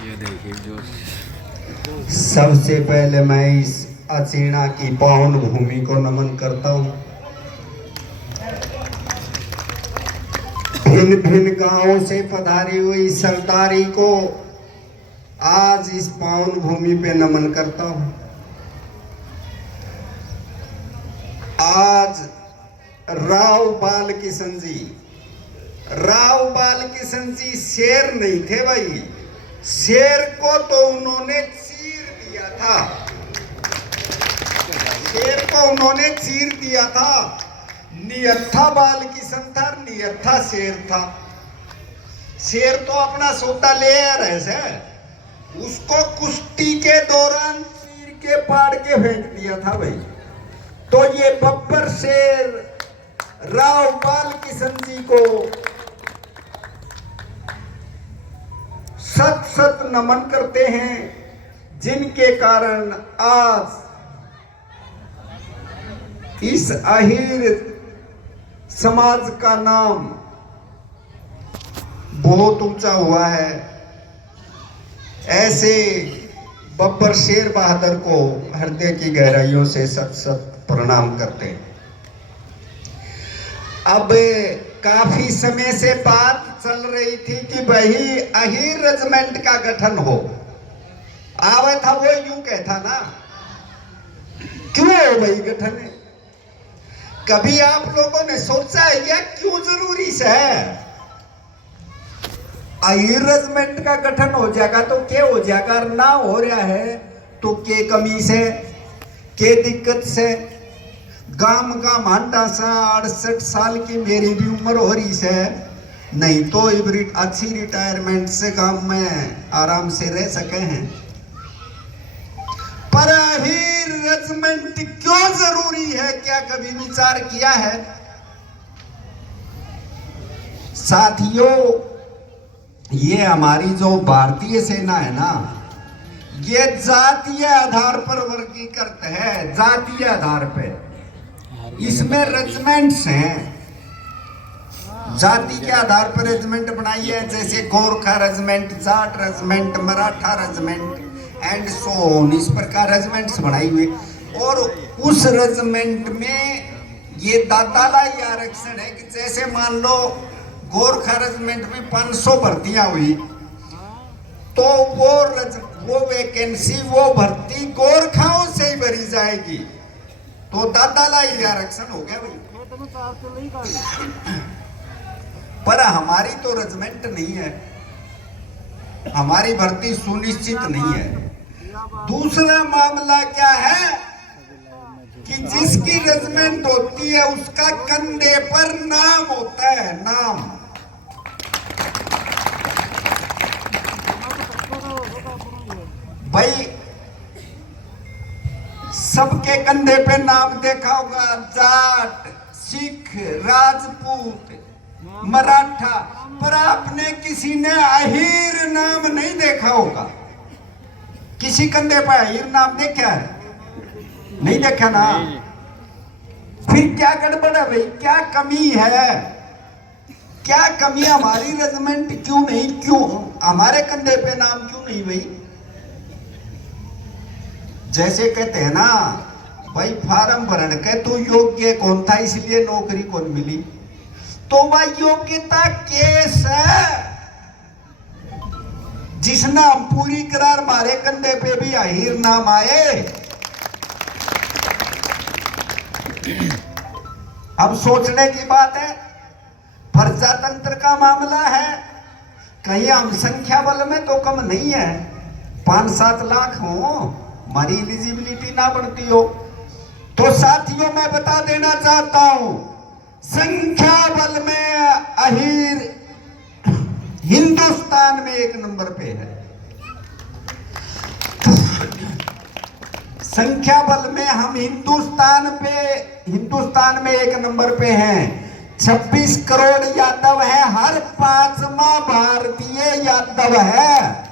ये देखिए जो सबसे पहले मैं इस अचीणा की पावन भूमि को नमन करता हूँ। भिन्न भिन्न गांवों से पधारी हुई सरदारी को आज इस पावन भूमि पे नमन करता हूँ। आज राव बाल किशन जी शेर नहीं थे भाई, शेर को तो उन्होंने चीर दिया था, शेर को उन्होंने चीर दिया था। नियत्था बाल किशन था, नियत्था शेर था। शेर तो अपना सोटा ले आ रहे थे, उसको कुश्ती के दौरान चीर के पाड़ के फेंक दिया था भाई। तो ये बब्बर शेर राव बाल किशन जी को सत सत नमन करते हैं, जिनके कारण आज इस अहीर समाज का नाम बहुत ऊंचा हुआ है। ऐसे बब्बर शेर बहादुर को हृदय की गहराइयों से सत सत प्रणाम करते हैं। अब काफी समय से बात चल रही थी कि वही अहीर रेजिमेंट का गठन हो। आवे था वो यूं कहता ना, क्यों हो भाई गठन? कभी आप लोगों ने सोचा है यह क्यों जरूरी है? अहीर रेजिमेंट का गठन हो जाएगा तो क्या हो जाएगा, ना हो रहा है तो के कमी से, के दिक्कत से। गाम का मांडा सा 68 साल की मेरी भी उम्र हो रही है, नहीं तो अच्छी रिटायरमेंट से गांव में आराम से रह सके हैं। पर अहीर रेजिमेंट क्यों जरूरी है, क्या कभी विचार किया है? साथियों, ये हमारी जो भारतीय सेना है ना, ये जातीय आधार पर वर्गीकृत है, जातीय आधार पे। इसमें रेजिमेंट्स हैं, जाति के आधार पर रेजिमेंट बनाई है, जैसे Gorkha regiment, Jat regiment, Maratha regiment and so on. इस प्रकार रेजिमेंट्स बनाई हुई, और उस रेजिमेंट में ये दादालाई आरक्षण है कि जैसे मान लो गोरखा रेजिमेंट में 500 भर्तियां हुई, तो वो वैकेंसी, वो भर्ती गोरखाओं से ही भरी जाएगी, तो दादालाई आरक्षण हो गया भाई। पर हमारी तो रेजिमेंट नहीं है, हमारी भर्ती सुनिश्चित नहीं है। दूसरा मामला क्या है कि जिसकी रेजिमेंट होती है उसका कंधे पर नाम होता है, नाम। भाई सबके कंधे पे नाम देखा होगा, जाट, सिख, राजपूत, मराठा, पर आपने किसी ने अहीर नाम नहीं देखा होगा। किसी कंधे पर अहीर नाम देखा है? नहीं देखा ना। फिर क्या गड़बड़ है भाई, क्या कमी है? क्या कमी है? हमारी रेजिमेंट क्यों नहीं, क्यों हमारे कंधे पे नाम क्यों नहीं भाई? जैसे कहते हैं ना भाई, फार्म भरण के तो योग्य कौन था इसलिए नौकरी कौन मिली, तो वह योग्यता केस है। जिस नाम पूरी करार मारे कंधे पे भी अहीर नाम आए। अब सोचने की बात है, प्रजातंत्र का मामला है, कहीं हम संख्या बल में तो कम नहीं है, 5-7 लाख हो, हमारी एलिजिबिलिटी ना बनती हो। तो साथियों, मैं बता देना चाहता हूं, संख्या बल में अहीर हिंदुस्तान में 1 नंबर पे है। संख्या बल में हम हिंदुस्तान में 1 नंबर पे हैं। 26 करोड़ यादव है, हर 5वां भारतीय यादव है।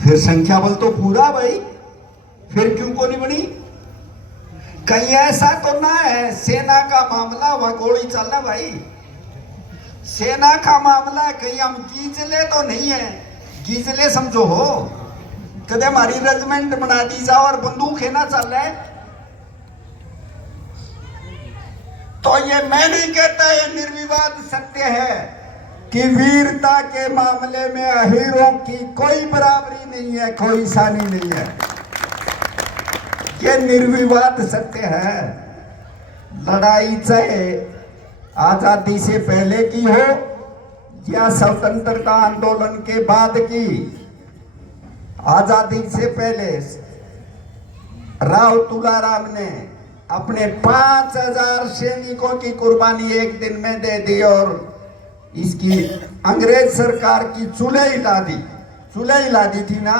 फिर संख्या बल तो पूरा भाई, फिर क्यों को नहीं बनी? कहीं ऐसा तो ना है सेना का मामला वह गोली चलना भाई, सेना का मामला है, कहीं हम गीजले तो नहीं है, गीजले समझो हो, कदे हमारी रेजिमेंट बना दी जाओ और बंदूक है ना चल रहा है। तो ये मैं नहीं कहता, ये निर्विवाद सत्य है कि वीरता के मामले में अहीरों की कोई बराबरी नहीं है, कोई सानी नहीं है, ये निर्विवाद सत्य है। लड़ाई चाहे आजादी से पहले की हो या स्वतंत्रता आंदोलन के बाद की, आजादी से पहले राव तुलाराम ने अपने 5000 सैनिकों की कुर्बानी एक दिन में दे दी और इसकी अंग्रेज सरकार की चूल्हे हिला दी थी ना।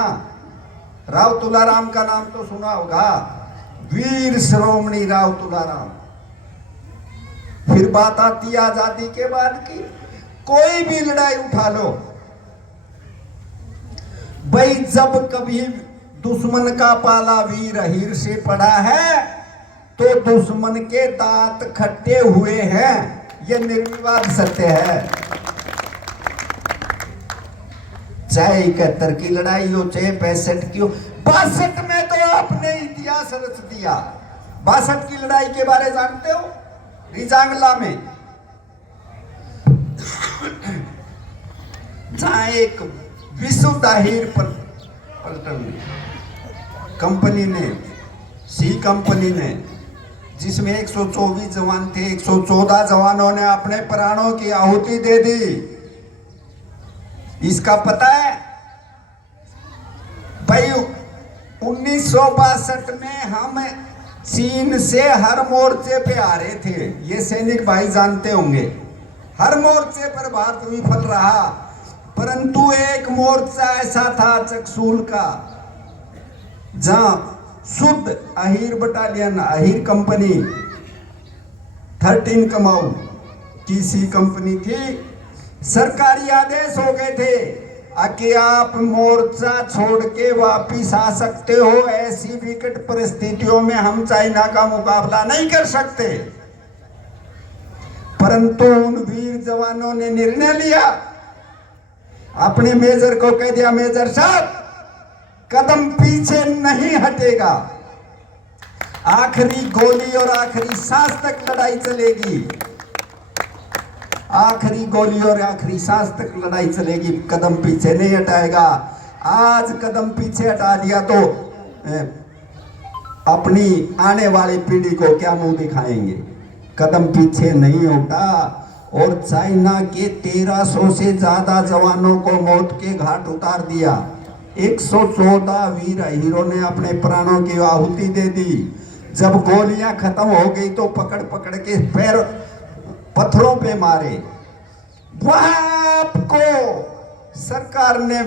राव तुलाराम का नाम तो सुना होगा, वीर शिरोमणि राव तुलाराम। फिर बात आती है आजादी के बाद की, कोई भी लड़ाई उठा लो भाई, जब कभी दुश्मन का पाला वीर अहीर से पड़ा है तो दुश्मन के दांत खट्टे हुए हैं, यह निर्विवाद सत्य है। चाहे 71 की लड़ाई हो, चाहे 65 की हो, 62 में तो आपने इतिहास रच दिया। 62 की लड़ाई के बारे जानते हो? रिजांगला में जहां एक विशुद्ध अहीर पलटन कंपनी ने, सी कंपनी ने, जिसमें 124 जवान थे, 114 जवानों ने अपने प्राणों की आहुति दे दी। इसका पता है भाई, 1962 में हम चीन से हर मोर्चे पे आ रहे थे, ये सैनिक भाई जानते होंगे। हर मोर्चे पर भारत विफल रहा, परंतु एक मोर्चा ऐसा था चकसूल का, जहां शुद्ध अहीर बटालियन, अहीर कंपनी 13 कमाऊ की सी कंपनी थी। सरकारी आदेश हो गए थे कि आप मोर्चा छोड़ के वापिस आ सकते हो, ऐसी विकट परिस्थितियों में हम चाइना का मुकाबला नहीं कर सकते। परंतु उन वीर जवानों ने निर्णय लिया, अपने मेजर को कह दिया, मेजर साहब कदम पीछे नहीं हटेगा, आखिरी गोली और आखिरी सांस तक लड़ाई चलेगी, आखिरी गोली और आखिरी सांस तक लड़ाई चलेगी, कदम पीछे नहीं हटाएगा। आज कदम पीछे हटा दिया तो अपनी आने वाली पीढ़ी को क्या मुंह दिखाएंगे। कदम पीछे नहीं होता और चाइना के 1300 से ज्यादा जवानों को मौत के घाट उतार दिया। 114 वीर हीरो ने अपने प्राणों की आहुति दे दी। जब गोलियां खत्म हो गई तो पकड़ पकड़ के पैर पत्थरों पे मारे। वहां आपको सरकार ने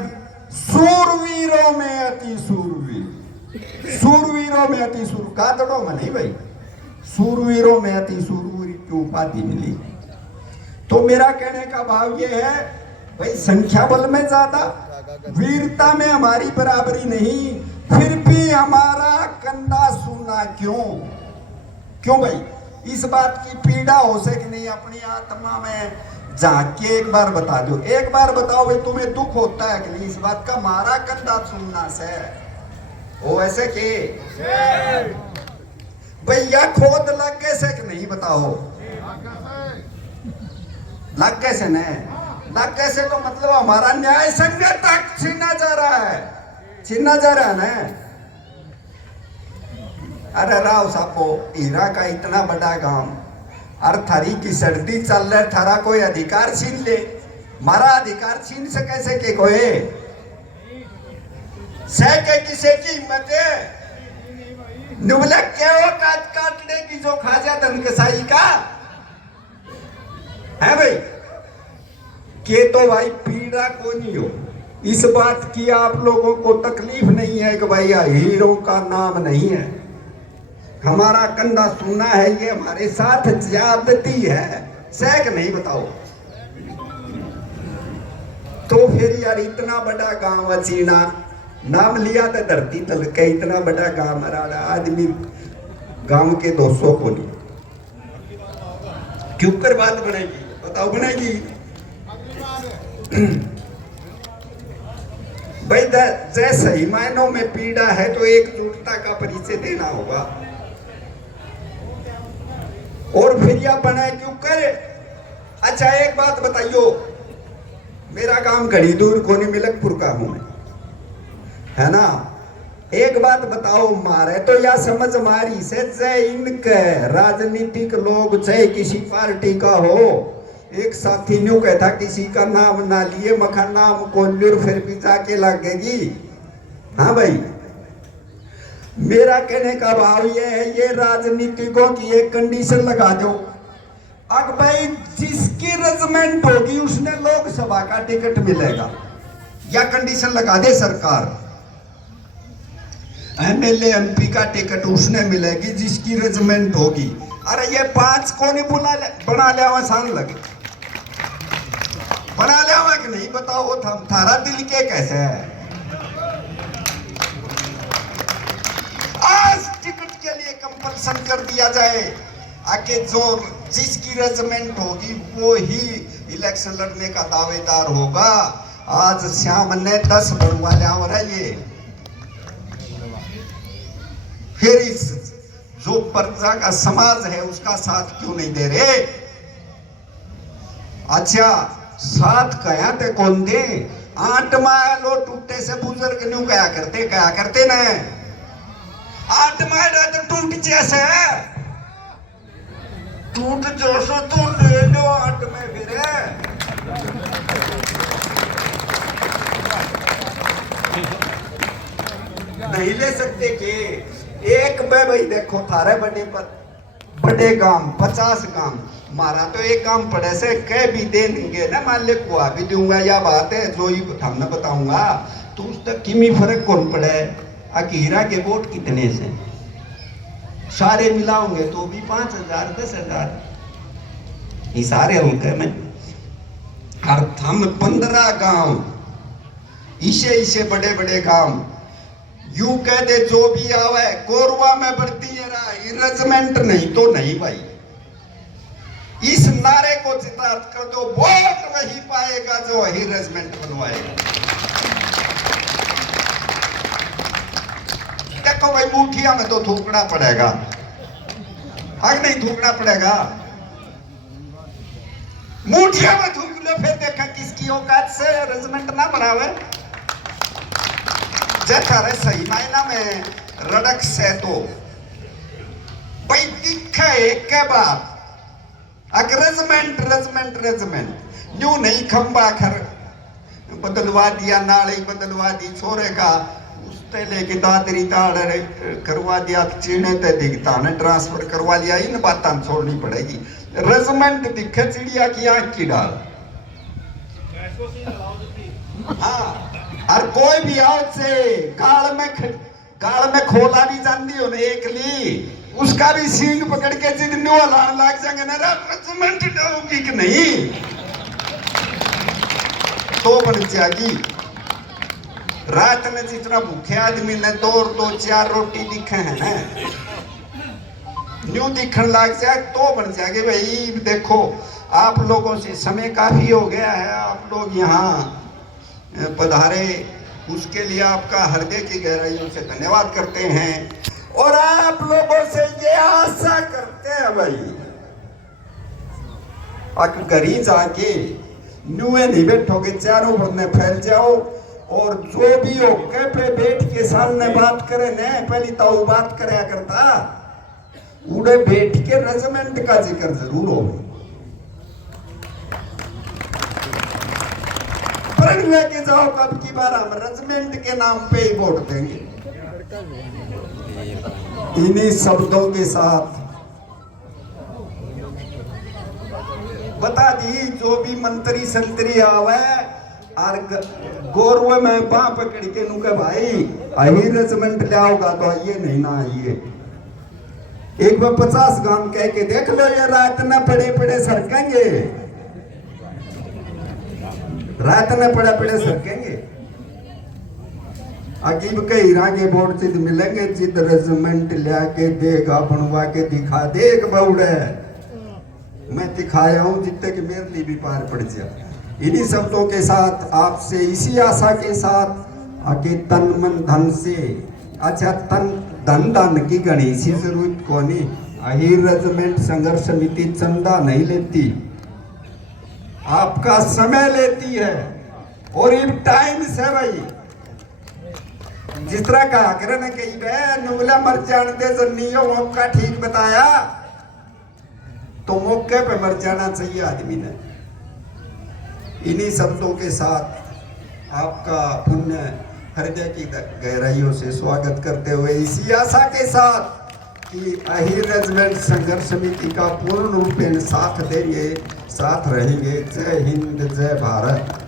सूरवीरों में अति सूरवीर, सूरवीरों में अति सूर, गादड़ों में नहीं भाई, सूरवीरों में अति सूरवीर की उपाधि मिली। तो मेरा कहने का भाव ये है भाई, संख्या बल में ज्यादा, वीरता में हमारी बराबरी नहीं, फिर भी हमारा कंधा सूना क्यों? क्यों भाई? इस बात की पीड़ा हो सके नहीं, अपनी आत्मा में झांक के एक बार बता दो, एक बार बताओ भाई, तुम्हें दुख होता है कि नहीं इस बात का, मारा कंधा सुनना से ओ ऐसे के भैया खोद लग कैसे कि नहीं बताओ, लग कैसे न, लग कैसे तो मतलब हमारा न्याय संगत तक छीना जा रहा है, छीना जा रहा है ना। अरे राव साहब, हीरा का इतना बड़ा गांव, और थारी की सर्दी चल रहा, थारा कोई अधिकार छीन ले, मारा अधिकार छीन से कैसे के कोई सह किसे की हिम्मत है? नुबला क्या हो काटने की जो खाजा धनकसाई का है भाई, के तो भाई पीड़ा को नहीं हो। इस बात की आप लोगों को तकलीफ नहीं है कि भाई हीरो का नाम नहीं है, हमारा कंधा सुनना है, ये हमारे साथ ज्यादती है, सह नहीं बताओ। तो फिर यार इतना बड़ा गांव अचीना, नाम लिया था धरती तल के, इतना बड़ा गांव मराड़ा आदमी गांव के 200 को नहीं, क्यों कर बात बनेगी बताओ? बनेगी भाई जैसे ही मायनों में पीड़ा है तो एकजुटता का परिचय देना होगा। और फिर यह बने क्यों करे। अच्छा एक बात बताइयो, मेरा काम घड़ी दूर कोनी मिलकपुर का हूं मैं, है ना। एक बात बताओ, मारे तो या समझ मारी से चाहे इनके राजनीतिक लोग चाहे किसी पार्टी का हो, एक साथी न्यू कहता किसी का नाम ना लिए मखा नाम कोल्लूर फिर भी जाके लगेगी। हाँ भाई, मेरा कहने का भाव ये है, ये राजनीतिकों की एक कंडीशन लगा दो। अब भाई जिसकी रजमेंट होगी उसने लोकसभा का टिकट मिलेगा, या कंडीशन लगा दे सरकार। एमएलए एमपी का टिकट उसने मिलेगी जिसकी रजमेंट होगी। अरे ये 5 को नहीं बना लिया आसान लगे, बना लिया कि नहीं बताओ। वो थारा दिल के कैसे है। आज टिकट के लिए कंपल्सन कर दिया जाए, आके जो जिसकी रजमेंट होगी वो ही इलेक्शन लड़ने का दावेदार होगा। आज श्याम ने 10 बनवा लिया हो रहा है ये, फिर इस जो प्रजा का समाज है उसका साथ क्यों नहीं दे रहे। अच्छा साथ कया ते कौन दे। 8 मायलो टूटे से बुजुर्ग न्यू कया करते न। 8 माइल तो टूट जैसे टूट जो सो तो ले लो 8 में फिर नहीं ले सकते कि एक में भाई देखो थारे बड़े काम 50 काम, मारा तो एक काम पड़े से कह भी दे देंगे ना, मालिक को भी दूंगा। या बात है जो ही हमने बताऊंगा तो उस तक किमी फर्क कौन पड़े। अकीरा के वोट कितने से सारे मिलाओगे तो भी 5,000 10,000 ये सारे हल्के में। और हम 15 गांव इसे बड़े बड़े गांव यूं कह दे जो भी आवे कोरवा में बढ़ती है रजमेंट नहीं तो नहीं भाई। इस नारे को चितार्थ कर दो, वोट वही पाएगा जो वही रजमेंट बनवाएगा। देखो भाई मुठिया में तो थूकना पड़ेगा, अगर नहीं थूकना पड़ेगा मुठिया में थूक लो, फिर देखा किसकी औकात से रजमेंट ना बनावे। जैसे सही मायना में रड़क से तो भाई दिखा एक के बाद रजमेंट न्यू नहीं खंबा खर बदलवा दिया, नाले बदलवा दी छोरे का उसते लेके दादरी ताड़ करवा दिया, चीने ते दिखता ने ट्रांसफर करवा लिया। इन बातों छोड़नी पड़ेगी। रजमेंट दिखे चिड़िया की आंख की डाल। हाँ, और कोई भी आओ से गाल में खोला भी जानती हो ना एक ली, उसका भी सींग पकड़ के जिद लाने लग जाएंगे ना, रजमेंट होगी कि नहीं तो बन जाएगी। रात में जितना भूखे आदमी ने 2-4 रोटी दिखे हैं ना, न्यू दिखने लग जाए तो बन जाएगी। भाई देखो आप लोगों से समय काफी हो गया है, आप लोग यहाँ पधारे उसके लिए आपका हृदय की गहराइयों से धन्यवाद करते हैं। और आप लोगों से ये आशा करते हैं भाई आप घरी जाके न्यूए नहीं बैठोगे, चारों बंदे फैल जाओ और जो भी हो के पे बैठ के सामने बात करे न, पहली तो बात करया करता उड़े बैठ के रजमेंट का जिक्र जरूर हो। प्रण लेके जाओ कब की बार हम रजमेंट के नाम पे ही वोट देंगे। इन्हीं शब्दों के साथ बता दी जो भी मंत्री संतरी आवे और गौरव में बाह पकड़ के नु के भाई अही रजमेंट ले आओगा तो आइए नहीं ना आइए। एक बार 50 गांव कह के देख लो, ये रात न पड़े सरकेंगे, रात न पड़े सरकेंगे। अकीब के हीरा के बोर्ड चिद मिलेंगे, चिद रजमेंट लिया के देगा बनवा के दिखा देख बउड़े मैं दिखाया हूं जितने कि मेरे लिए भी पार पड़ जाए। इन्हीं शब्दों के साथ आपसे इसी आशा के साथ आगे तन मन धन से, अच्छा तन धन दान की गणेशी जरूरत कोनी। अहिर रेजिमेंट संघर्ष समिति चंदा नहीं लेती, आपका समय लेती है। और ये टाइम से भाई जिस तरह का आग्रह कही गए नूला मर जाने दे जन्नियो मौका ठीक बताया, तो मौके पे मर जाना चाहिए आदमी ने। इन्हीं शब्दों के साथ आपका पुण्य हृदय की गहराइयों से स्वागत करते हुए इसी आशा के साथ कि अहिर रेजिमेंट संघर्ष समिति का पूर्ण रूपेण साथ देंगे, साथ रहेंगे। जय हिंद, जय भारत।